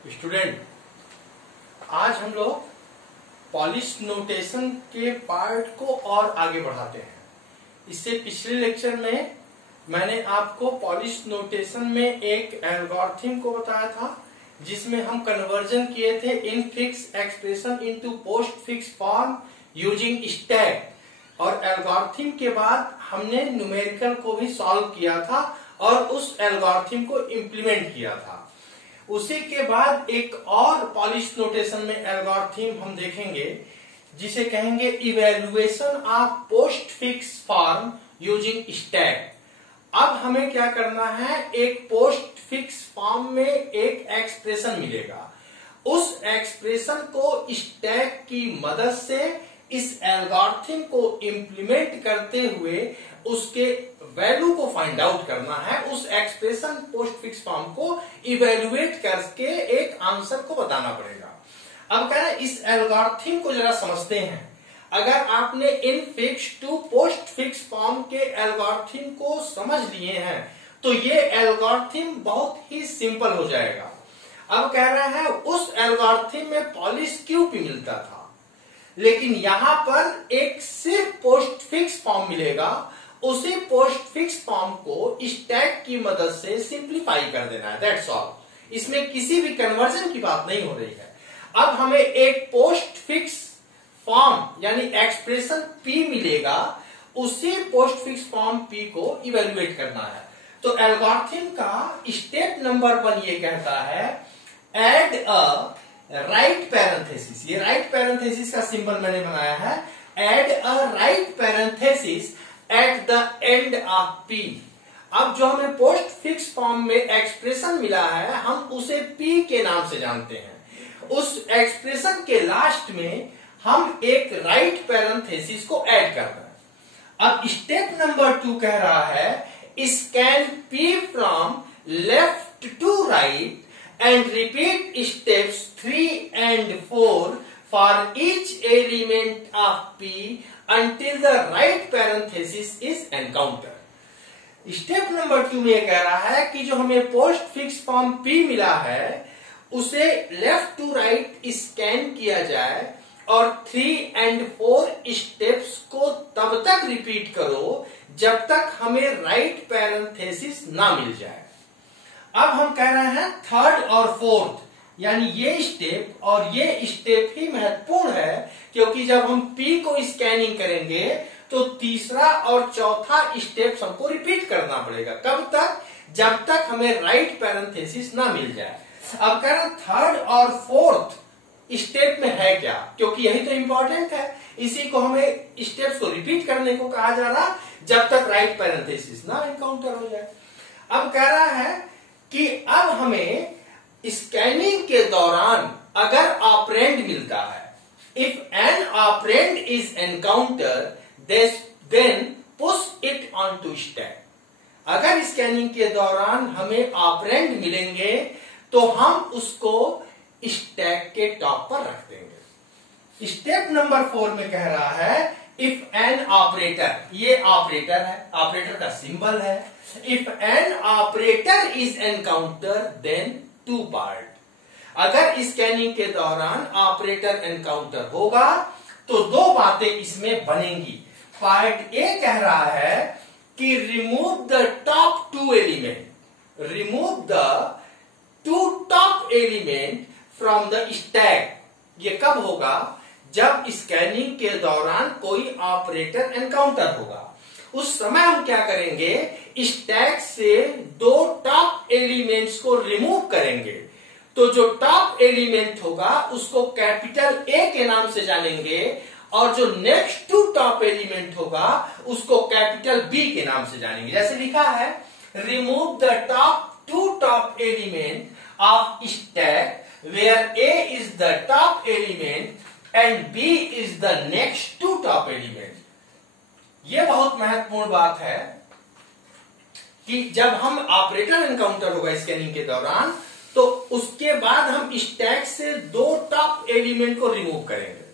Student, आज हम लोग पॉलिश नोटेशन के पार्ट को और आगे बढ़ाते हैं। इससे पिछले लेक्चर में मैंने आपको पॉलिश नोटेशन में एक एल्गोरिथम को बताया था, जिसमें हम कन्वर्जन किए थे in fix expression into post fix form using stack, और एल्गोरिथम के बाद हमने न्यूमेरिकल को भी सॉल्व किया था और उस एल्गोरिथम को इम्प्लीमेंट किया था। उसी के बाद एक और पॉलिश नोटेशन में एल्गोरिथम हम देखेंगे, जिसे कहेंगे evaluation of post fix form using stack. अब हमें क्या करना है, एक पोस्ट फिक्स फॉर्म में एक एक्सप्रेशन मिलेगा, उस एक्सप्रेशन को स्टैक की मदद से इस एल्गोरिथम को इम्प्लीमेंट करते हुए उसके वैल्यू को फाइंड आउट करना है, उस एक्सप्रेशन पोस्ट फिक्स फॉर्म को इवेल्युएट करके एक आंसर को बताना पड़ेगा। अब क्या है, इस एल्गोरिथम को जरा समझते हैं। अगर आपने infix to postfix form के एल्गोरिथम को समझ लिए हैं तो ये एल्गोरिथम बहुत ही सिंपल हो जाएगा। अब कह रहा है उस एल्गोरिथम में पॉलिश क्यूपी मिलता था, लेकिन यहां पर एक सिर्फ पोस्ट फिक्स फॉर्म मिलेगा। उसी पोस्ट फिक्स फॉर्म को स्टैक की मदद से सिंप्लीफाई कर देना है, दैट्स ऑल। इसमें किसी भी कन्वर्जन की बात नहीं हो रही है। अब हमें एक पोस्ट फिक्स फॉर्म यानी एक्सप्रेशन P मिलेगा, उसी पोस्ट फिक्स फॉर्म P को इवेल्युएट करना है। तो एल्गोरिथम का स्टेप नंबर 1 ये कहता है एड अ राइट पैरेंथेसिस। ये राइट पैरेंथेसिस का सिंबल मैंने बनाया है। Add a right parenthesis at the end of P। अब जो हमें पोस्ट फिक्स फॉर्म में एक्सप्रेशन मिला है, हम उसे P के नाम से जानते हैं। उस एक्सप्रेशन के लास्ट में हम एक राइट पैरेंथेसिस को ऐड करना है। अब स्टेप नंबर 2 कह रहा है scan P from left to right and repeat steps 3 and 4 for each element of P until the right parenthesis is encountered। Step number 2 में कह रहा है कि जो हमें पोस्ट फिक्स फॉर्म P मिला है, उसे लेफ्ट टू राइट स्कैन किया जाए और 3 and 4 स्टेप्स को तब तक रिपीट करो जब तक हमें राइट पैरेंथेसिस ना मिल जाए। अब हम कह रहे हैं थर्ड और फोर्थ, यानी ये स्टेप और ये स्टेप ही महत्वपूर्ण है, क्योंकि जब हम P को स्कैनिंग करेंगे तो तीसरा और चौथा स्टेप हमको रिपीट करना पड़ेगा। कब तक? जब तक हमें राइट पैरेंथेसिस ना मिल जाए। अब कह रहे हैं थर्ड और फोर्थ स्टेप में है क्या, क्योंकि यही तो इंपॉर्टेंट है। इसी को हमें स्टेप्स को रिपीट करने को कहा जा रहा, जब तक राइट पैरेंथेसिस ना एनकाउंटर हो जाए। अब कह रहा है कि अब हमें स्कैनिंग के दौरान अगर ऑपरेंड मिलता है, if an operand is encounter then push it on to stack. अगर स्कैनिंग के दौरान हमें ऑपरेंड मिलेंगे तो हम उसको स्टैक के टॉप पर रख देंगे। स्टेप नंबर 4 में कह रहा है इफ एन ऑपरेटर, ये ऑपरेटर है, ऑपरेटर का सिंबल है। If an operator is encounter then 2 part. अगर स्कैनिंग के दौरान ऑपरेटर एनकाउंटर होगा तो 2 बातें इसमें बनेंगी। पार्ट ए कह रहा है कि remove the top 2 element, remove the 2 top element from the stack. ये कब होगा? जब स्कैनिंग के दौरान कोई ऑपरेटर एनकाउंटर होगा। उस समय हम क्या करेंगे, स्टैक से 2 टॉप एलिमेंट्स को रिमूव करेंगे। तो जो टॉप एलिमेंट होगा उसको कैपिटल A के नाम से जानेंगे, और जो नेक्स्ट 2 टॉप एलिमेंट होगा उसको कैपिटल B के नाम से जानेंगे। जैसे लिखा है remove the top 2 top element of stack where A is the top element and B is the next 2 top element। ये बहुत महत्वपूर्ण बात है कि जब हम ऑपरेटर एनकाउंटर होगा स्कैनिंग के दौरान, तो उसके बाद हम स्टैक से 2 टॉप एलिमेंट को रिमूव करेंगे।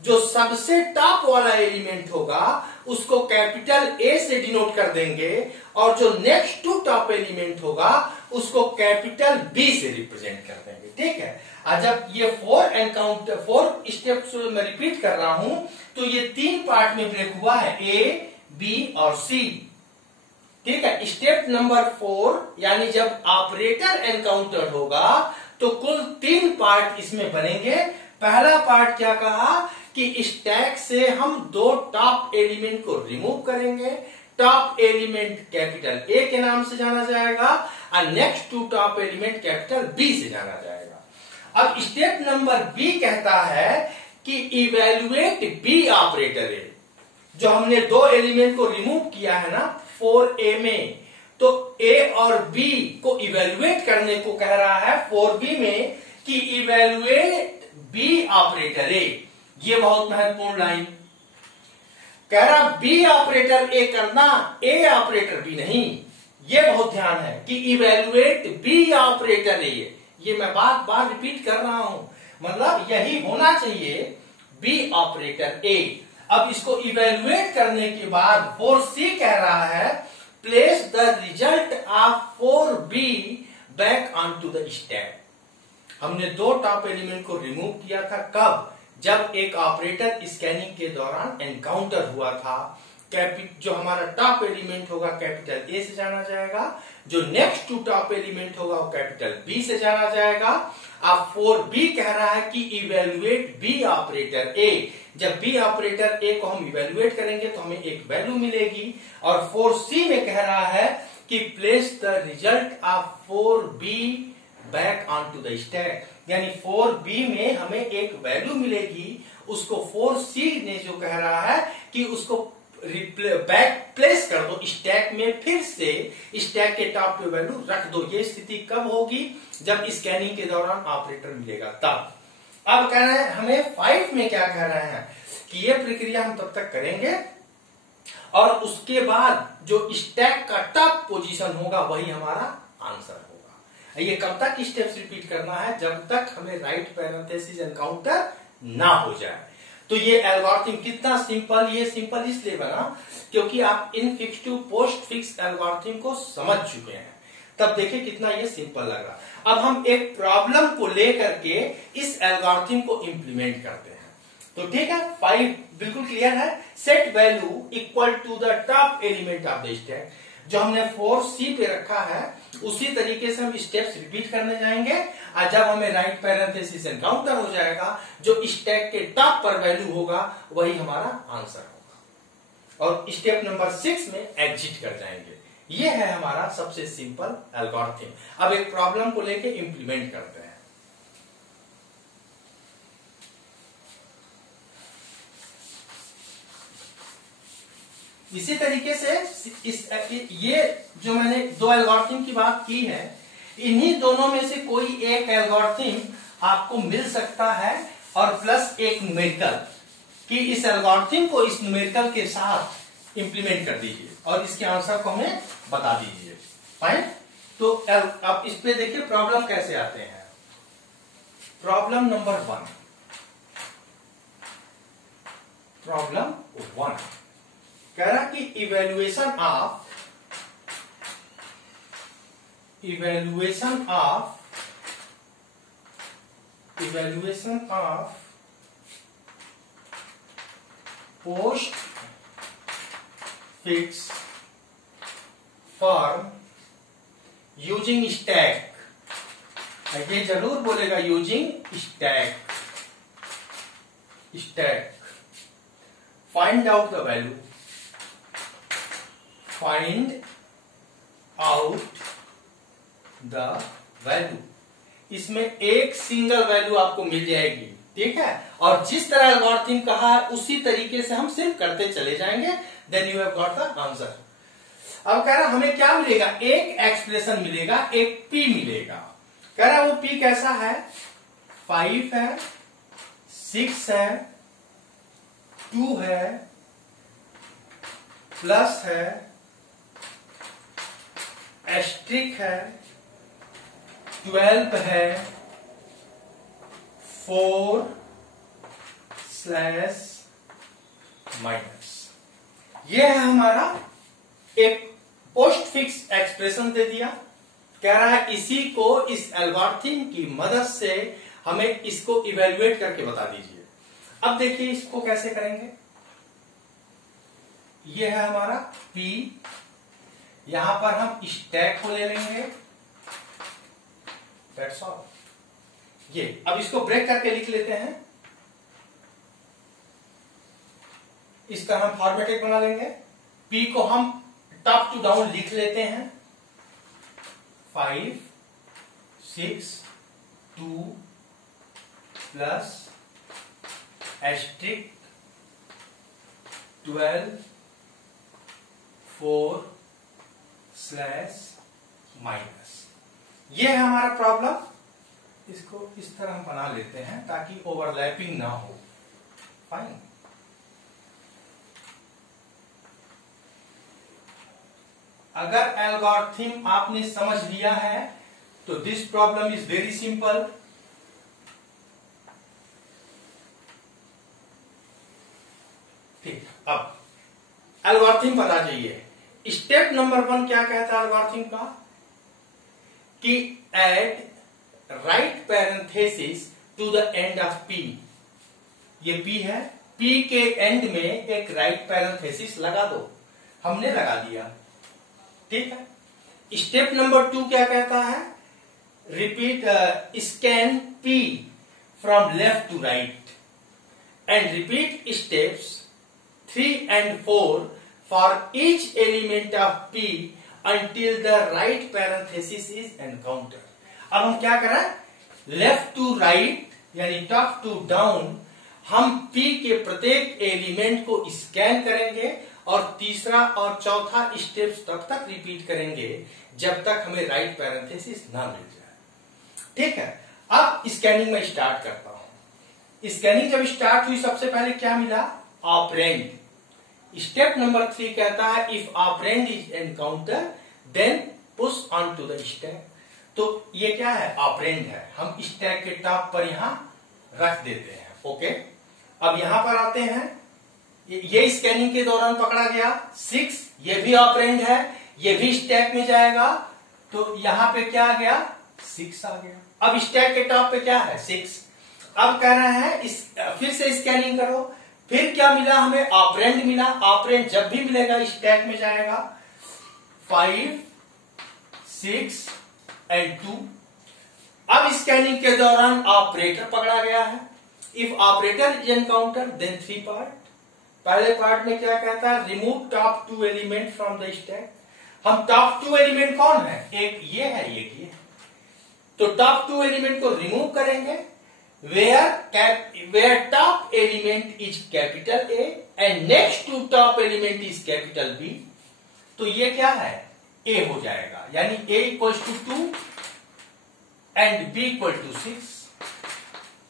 जो सबसे टॉप वाला एलिमेंट होगा उसको कैपिटल A से डिनोट कर देंगे, और जो नेक्स्ट 2 टॉप एलिमेंट होगा उसको कैपिटल बी से रिप्रेजेंट कर देंगे। ठीक है, और जब ये 4 स्टेप्स में रिपीट कर रहा हूं तो ये 3 पार्ट में ब्रेक हुआ है, ए, बी और सी। ठीक है, स्टेप नंबर 4 यानी जब ऑपरेटर एनकाउंटर होगा तो कुल 3 पार्ट इसमें बनेंगे। पहला पार्ट क्या कहा कि स्टैक से हम 2 टॉप एलिमेंट को रिमूव करेंगे। टॉप एलिमेंट कैपिटल ए के नाम से जाना जाएगा और next 2 top element capital B से जाना जाएगा। अब स्टेप नंबर बी कहता है कि इवेल्युएट बी ऑपरेटर ए। जो हमने 2 एलिमेंट को रिमूव किया है ना 4A में, तो ए और बी को इवेल्युएट करने को कह रहा है 4B में कि इवेल्युएट बी ऑपरेटर ए। ये बहुत महत्वपूर्ण लाइन कह रहा, बी ऑपरेटर ए करना, ए ऑपरेटर बी नहीं। ये बहुत ध्यान है कि इवेल्युएट बी ऑपरेटर ए। ये मैं बार बार रिपीट कर रहा हूं, मतलब यही होना चाहिए, बी ऑपरेटर ए। अब इसको इवेल्युएट करने के बाद 4C कह रहा है place the result of 4B back on to the stack. हमने 2 टॉप एलिमेंट को रिमूव किया था, कब? जब एक ऑपरेटर स्कैनिंग के दौरान एनकाउंटर हुआ था। जो हमारा टॉप एलिमेंट होगा कैपिटल ए से जाना जाएगा, जो नेक्स्ट 2 टॉप एलिमेंट होगा वो कैपिटल बी से जाना जाएगा। अब 4B कह रहा है कि इवेल्युएट बी ऑपरेटर ए। जब बी ऑपरेटर ए को हम इवेल्युएट करेंगे तो हमें एक वैल्यू मिलेगी। और 4C में कह रहा है कि place the result of 4B back on to the stack, यानी 4B में हमें एक वैल्यू मिलेगी। उसको 4C ने जो कह रहा है कि उसको बैक प्लेस कर दो स्टैक में, फिर से स्टैक के टॉप पे वैल्यू रख दो। ये स्थिति कब होगी? जब स्कैनिंग के दौरान ऑपरेटर मिलेगा तब। अब कह रहे हैं हमें 5 में क्या कह रहे हैं कि ये प्रक्रिया हम तब तक करेंगे और उसके बाद जो स्टैक का टॉप पोजीशन होगा वही हमारा आंसर होगा। ये कब तक स्टेप्स रिपीट करना है? जब तक हमें राइट पैरेंथेसिस एनकाउंटर ना हो जाए। तो ये एल्गोरिथम कितना सिंपल, ये सिंपल इसलिए बना क्योंकि आप infix to postfix algorithm को समझ चुके हैं। तब देखिए कितना ये सिंपल लग रहा। अब हम एक प्रॉब्लम को लेकर के इस एल्गोरिथम को इंप्लीमेंट करते हैं। तो ठीक है, 5 बिल्कुल क्लियर है। Set value equal to the top element of the stack. जो हमने 4C पे रखा है उसी तरीके से हम स्टेप्स रिपीट करने जाएंगे और जब हमें राइट पैरेंथेसिस एनकाउंटर हो जाएगा, जो स्टैक के टॉप पर वैल्यू होगा वही हमारा आंसर होगा। और स्टेप नंबर 6 में एग्जिट कर जाएंगे। ये है हमारा सबसे सिंपल एल्गोरिथम। अब एक प्रॉब्लम को लेके इंप्लीमेंट करते हैं। इसी तरीके से ये जो मैंने 2 एल्गोरिथम की बात की है, इन्हीं दोनों में से कोई एक एल्गोरिथम आपको मिल सकता है और प्लस एक न्यूमेरिकल, कि इस एल्गोरिथम को इस न्यूमेरिकल के साथ इंप्लीमेंट कर दीजिए और इसके आंसर को हमें बता दीजिए। फाइन। तो अब इस पे देखिए प्रॉब्लम कैसे आते हैं। Problem number 1। प्रॉब्लम 1 कह रहा कि evaluation of post fix form using stack. ये जरूर बोलेगा using stack. Find out the value. Find out the value. इसमें एक सिंगल वैल्यू आपको मिल जाएगी। ठीक है, और जिस तरह एल्गोरिथम कहा है उसी तरीके से हम सिर्फ करते चले जाएंगे। Then you have got the answer. अब कह रहा हमें क्या मिलेगा? एक एक्सप्रेशन मिलेगा, एक P मिलेगा। कह रहा वो P कैसा है? 5 है, 6 है, 2 है, प्लस है, एस्ट्रिक है, 12 है, 4/-। ये है हमारा एक पोस्ट फिक्स एक्सप्रेशन दे दिया कह रहा है इसी को इस एल्गोरिथम की मदद से हमें इसको इवेल्युएट करके बता दीजिए। अब देखिए इसको कैसे करेंगे। ये है हमारा P, यहां पर हम स्टैक को ले लेंगे, दैट्स ऑल। ये अब इसको ब्रेक करके लिख लेते हैं, इस तरह हम फॉर्मेटेड बना लेंगे। P को हम टॉप टू डाउन लिख लेते हैं, 5 6 2 प्लस एस्ट्रिक 12 4 स्लैश माइनस। ये है हमारा प्रॉब्लम। इसको इस तरह हम बना लेते हैं ताकि ओवरलैपिंग ना हो। फाइन। अगर एल्गोरिथम आपने समझ लिया है तो this problem is very simple. ठीक, अब एल्गोरिथम पर आ जाइए। स्टेप नंबर 1 क्या कहता है एल्गोरिथम का कि add right parenthesis to the end of P। ये P है, P के एंड में एक राइट पैरेंथेसिस लगा दो। हमने लगा दिया, ठीक है। स्टेप नंबर 2 क्या कहता है, repeat scan P from left to right and repeat steps 3 and 4 for each element of P until the right parenthesis is encountered। अब हम क्या कर रहे हैं, लेफ्ट टू राइट यानी टॉप टू डाउन हम P के प्रत्येक एलिमेंट को स्कैन करेंगे और तीसरा और चौथा स्टेप्स तब तक रिपीट करेंगे जब तक हमें राइट पैरेंथेसिस ना मिल जाए। ठीक है, अब स्कैनिंग में स्टार्ट करता हूं। स्कैनिंग जब स्टार्ट हुई सबसे पहले क्या मिला, ऑपरेंड। स्टेप नंबर 3 कहता है if operand is encounter then push on to the stack. तो ये क्या है, ऑपरेंड है, हम स्टैक के टॉप पर यहां रख देते हैं। ओके, अब यहां पर आते हैं, ये स्कैनिंग के दौरान पकड़ा गया 6, ये भी ऑपरेंड है, ये भी स्टैक में जाएगा, तो यहां पे क्या आ गया, 6 आ गया। अब स्टैक के टॉप पे क्या है, 6। अब कह रहा है फिर से स्कैनिंग करो, फिर क्या मिला हमें, ऑपरेंड मिला। ऑपरेंड जब भी मिलेगा स्टैक में जाएगा, 5 6 and 2। अब स्कैनिंग के दौरान ऑपरेटर पकड़ा गया है। If operator is encounter then 3 part. पहले पार्ट में क्या कहता है, remove top 2 element from the stack. हम टॉप 2 एलिमेंट कौन है, एक ये है, एक ये। तो टॉप 2 एलिमेंट को रिमूव करेंगे where top element is capital A and next to top element is capital B। तो ये क्या है, A हो जाएगा, यानी A equals to 2 and B equal to 6।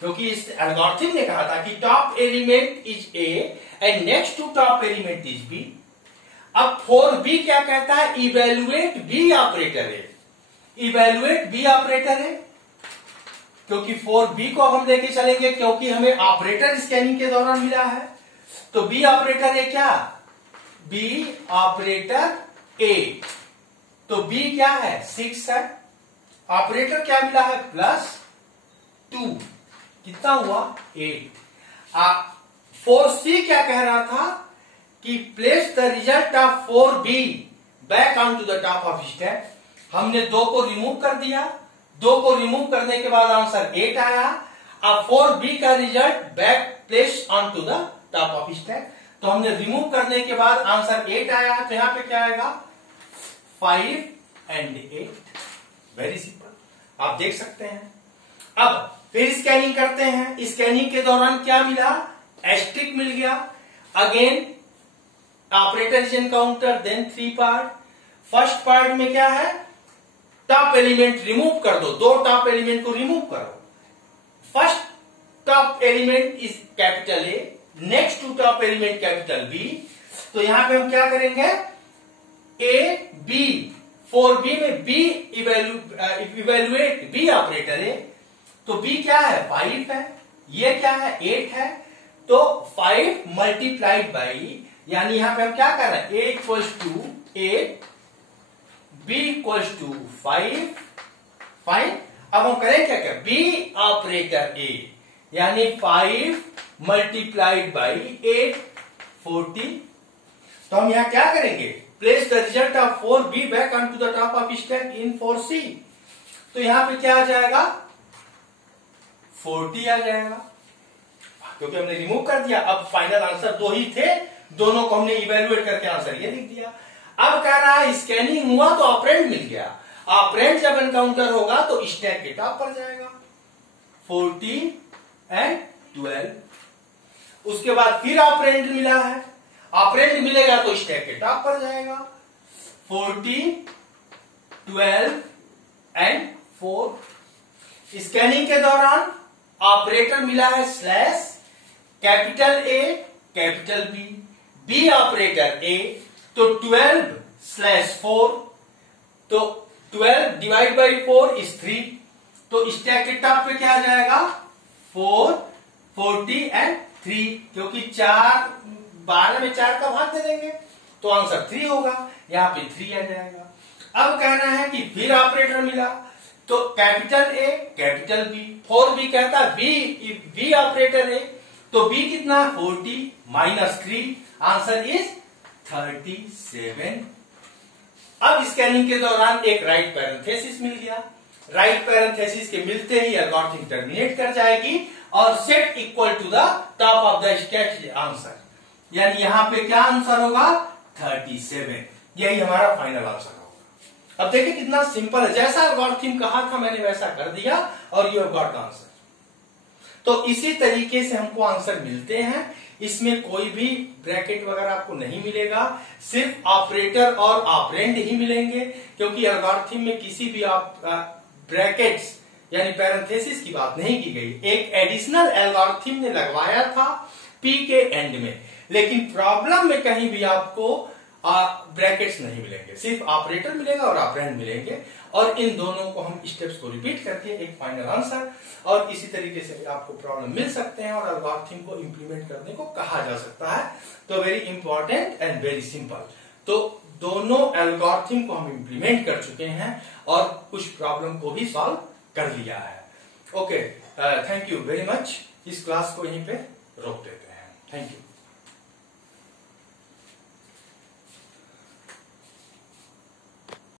क्योंकि इस एल्गोरिथम ने कहा था कि top element is A and next to top element is B। अब 4B क्या कहता है, इवेल्युएट B ऑपरेटर है। इवेल्युएट B ऑपरेटर है क्योंकि 4B को हम लेके चलेंगे, क्योंकि हमें ऑपरेटर स्कैनिंग के दौरान मिला है। तो B ऑपरेटर है क्या, B ऑपरेटर A। तो B क्या है, 6 है। ऑपरेटर क्या मिला है, +2, कितना हुआ, 8। 4C क्या कह रहा था कि place the result of 4B back on to the top of stack. हमने 2 को रिमूव कर दिया, 2 को रिमूव करने के बाद आंसर 8 आया। अब 4B का result back place on to the top of stack. तो हमने रिमूव करने के बाद आंसर 8 आया, तो यहां पे क्या आएगा, 5 and 8। वेरी सिंपल, आप देख सकते हैं। अब फिर स्कैनिंग करते हैं। स्कैनिंग के दौरान क्या मिला, एस्ट्रिक मिल गया। Again operator is encounter then 3 part. First part में क्या है, टॉप एलिमेंट रिमूव कर दो, 2 टॉप एलिमेंट को रिमूव करो। First top element is capital A, next to top element capital B। तो यहां पे हम क्या करेंगे, A B, 4B में B इवेल्युएट B ऑपरेटर है। तो B क्या है, 5 है, ये क्या है, 8 है। तो 5 मल्टीप्लाइड बाई, यानी यहां पे हम क्या कर रहे हैं, A equals to 8 b equals to 5 fine. अब हम करें क्या क्या, बी ऑपरेटर ए यानी 5 मल्टीप्लाइड बाई 8 40। तो हम यहां क्या करेंगे, place the result of 4b back on to the top of stack in 4c। तो यहां पे क्या आ जाएगा, 40 आ जाएगा क्योंकि हमने रिमूव कर दिया। अब फाइनल आंसर दो ही थे, दोनों को हमने इवेल्युएट करके आंसर ये लिख दिया। अब कह रहा है स्कैनिंग हुआ तो ऑपरेंड मिल गया, ऑपरेंड जब एनकाउंटर होगा तो स्टैक के टॉप पर जाएगा 40 एंड 12। उसके बाद फिर ऑपरेंड मिला है, ऑपरेंड मिलेगा तो स्टैक के टॉप पर जाएगा 40 12 एंड 4। स्कैनिंग के दौरान ऑपरेटर मिला है slash, capital A capital B, B operator A तो 12 स्लैश 4, तो 12 डिवाइड बाई 4 इज 3। तो स्टैक के टॉप पे क्या आ जाएगा 4 40 एंड 3, क्योंकि 4 12 में 4 का भाग दे देंगे तो आंसर 3 होगा, यहां पे 3 आ जाएगा। अब कहना है कि फिर ऑपरेटर मिला तो capital A capital B, 4b कहता है बी ऑपरेटर ए तो बी कितना 40 माइनस 3, आंसर इज 37। अब स्कैनिंग के दौरान एक राइट पैरेंथेसिस मिल गया, राइट पैरेंथेसिस के मिलते ही एल्गोरिथम टर्मिनेट कर जाएगी और set equal to the top of the stack answer, यानी यहां पे क्या आंसर होगा 37। यही हमारा फाइनल आंसर होगा। अब देखिए कितना सिंपल है, जैसा एल्गोरिथम कहा था मैंने वैसा कर दिया और you have got the answer. तो इसी तरीके से हमको आंसर मिलते हैं, इसमें कोई भी ब्रैकेट वगैरह आपको नहीं मिलेगा, सिर्फ ऑपरेटर और ऑपरेंड ही मिलेंगे, क्योंकि एल्गोरिथम में किसी भी ब्रैकेट्स यानी पैरेंथेसिस की बात नहीं की गई। एक एडिशनल एल्गोरिथम ने लगवाया था पी के एंड में, लेकिन प्रॉब्लम में कहीं भी आपको ब्रैकेट्स नहीं मिलेंगे, सिर्फ ऑपरेटर मिलेगा और ऑपरेंड मिलेंगे। और इन दोनों को हम स्टेप्स को रिपीट करके एक फाइनल आंसर, और इसी तरीके से आपको प्रॉब्लम मिल सकते हैं और एल्गोरिथम को इंप्लीमेंट करने को कहा जा सकता है। तो very important and very simple. तो दोनों एल्गोरिथम को हम इंप्लीमेंट कर चुके हैं और कुछ प्रॉब्लम को भी सॉल्व कर लिया है। Okay, thank you very much. इस क्लास को यहीं पे रोक देते हैं। Thank you.